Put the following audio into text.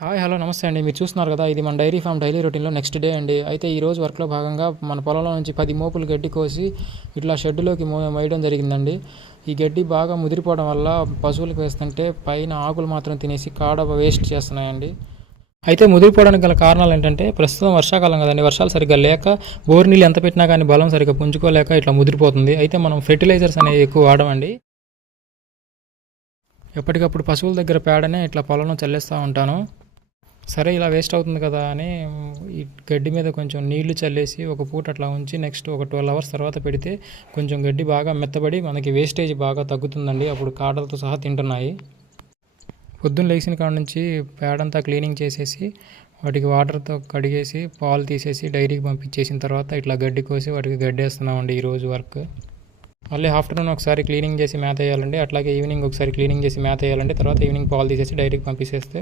Hi hello నమస్తే అండి. మీరు చూస్తున్నారు కదా, ఇది మన డైరీ ఫామ్ డైలీ రొటీన్లో నెక్స్ట్ డే అండి. అయితే ఈ రోజు వర్క్లో భాగంగా మన పొలంలో నుంచి 10 మోపులు గడ్డి కోసి ఇట్లా షెడ్డులోకి మోయడం జరిగిందండి. ఈ గడ్డి బాగా ముదిరిపోవడం వల్ల పశువులకు వేస్తుంటే పైన ఆకులు మాత్రం తినేసి కాడ వేస్ట్ చేస్తున్నాయండి. అయితే ముదిరిపోవడానికి గల కారణాలు ఏంటంటే, ప్రస్తుతం వర్షాకాలం కదండి, వర్షాలు సరిగ్గా లేక బోర్ నీళ్ళు ఎంత పెట్టినా కానీ బలం సరిగ్గా పుంజుకోలేక ఇట్లా ముదిరిపోతుంది. అయితే మనం ఫెర్టిలైజర్స్ అనేవి ఎక్కువ వాడమండి. ఎప్పటికప్పుడు పశువుల దగ్గర పేడనే ఇట్లా పొలంలో చల్లేస్తూ ఉంటాను. సరే ఇలా వేస్ట్ అవుతుంది కదా అని ఈ గడ్డి మీద కొంచెం నీళ్లు చల్లేసి ఒక పూట అట్లా ఉంచి నెక్స్ట్ ఒక 12 అవర్స్ తర్వాత పెడితే కొంచెం గడ్డి బాగా మెత్తబడి మనకి వేస్టేజ్ బాగా తగ్గుతుందండి. అప్పుడు కాడలతో సహా తింటున్నాయి. పొద్దున్న లేచిన కాడ నుంచి పేడంతా క్లీనింగ్ చేసేసి వాటికి వాటర్తో కడిగేసి పాలు తీసేసి డైరీకి పంపించేసిన తర్వాత ఇట్లా గడ్డి కోసి వాటికి గడ్డి వేస్తున్నామండి ఈరోజు వర్క్. మళ్ళీ ఆఫ్టర్నూన్ ఒకసారి క్లీనింగ్ చేసి మేత వేయాలండి. అట్లాగే ఈవినింగ్ ఒకసారి క్లీనింగ్ చేసి మేత వేయాలండి. తర్వాత ఈవినింగ్ పాలు తీసేసి డైరీకి పంపించేస్తే